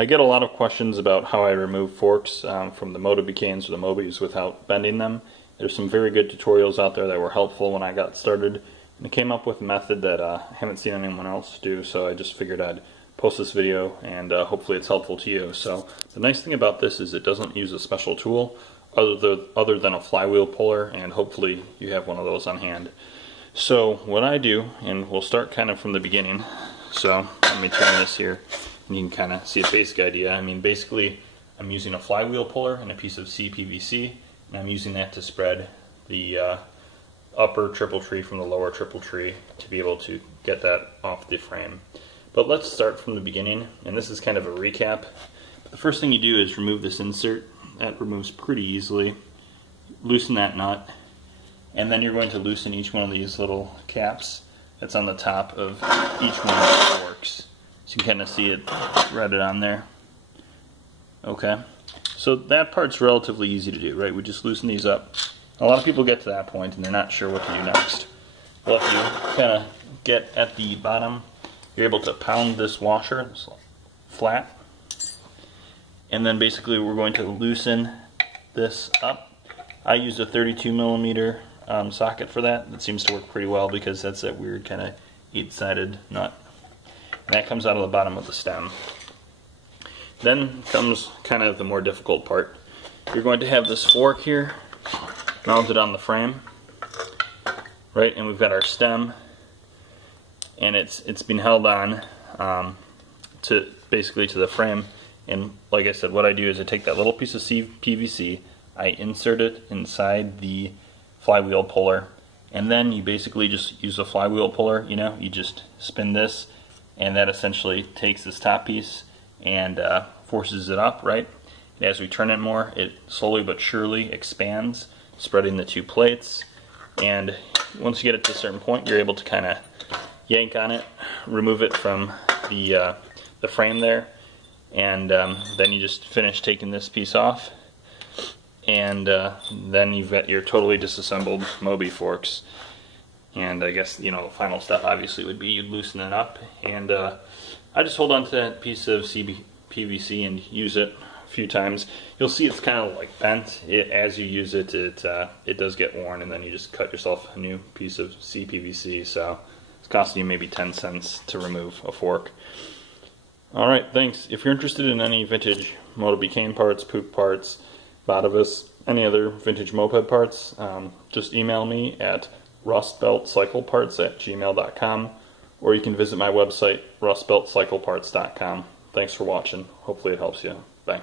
I get a lot of questions about how I remove forks from the Motobecanes or the Mobys without bending them. There's some very good tutorials out there that were helpful when I got started, and I came up with a method that I haven't seen anyone else do, so I just figured I'd post this video and hopefully it's helpful to you. So the nice thing about this is it doesn't use a special tool other than a flywheel puller, and hopefully you have one of those on hand. So what I do, and we'll start kind of from the beginning, so let me turn this here and you can kind of see a basic idea. I mean, basically I'm using a flywheel puller and a piece of CPVC, and I'm using that to spread the upper triple tree from the lower triple tree to be able to get that off the frame. But let's start from the beginning, and this is kind of a recap. But the first thing you do is remove this insert. That removes pretty easily. Loosen that nut, and then you're going to loosen each one of these little caps that's on the top of each one of the forks. So you can kind of see it threaded on there. Okay, so that part's relatively easy to do, right? We just loosen these up. A lot of people get to that point and they're not sure what to do next. Well, if you kind of get at the bottom, you're able to pound this washer flat, and then basically we're going to loosen this up. I use a 32mm socket for that. That seems to work pretty well because that's that weird kind of 8-sided nut. And that comes out of the bottom of the stem. Then comes kind of the more difficult part. You're going to have this fork here mounted on the frame, right? And we've got our stem, and it's been held on to basically to the frame. And like I said, what I do is I take that little piece of PVC, I insert it inside the flywheel puller, and then you basically just use a flywheel puller. You know, you just spin this, and that essentially takes this top piece and forces it up, right? And as we turn it more, it slowly but surely expands, spreading the two plates. And once you get it to a certain point, you're able to kind of yank on it, remove it from the frame there, and then you just finish taking this piece off, and then you've got your totally disassembled Moby forks. And I guess, you know, the final step obviously would be you'd loosen it up, and I just hold on to that piece of PVC and use it a few times. You'll see it's kind of like bent. As you use it, it does get worn, and then you just cut yourself a new piece of CPVC. So it's costing you maybe 10 cents to remove a fork. Alright, thanks. If you're interested in any vintage Motobecane parts, Poop parts, Motobus, any other vintage moped parts, just email me at rustbeltcycleparts@gmail.com, or you can visit my website, rustbeltcycleparts.com. Thanks for watching. Hopefully it helps you. Bye.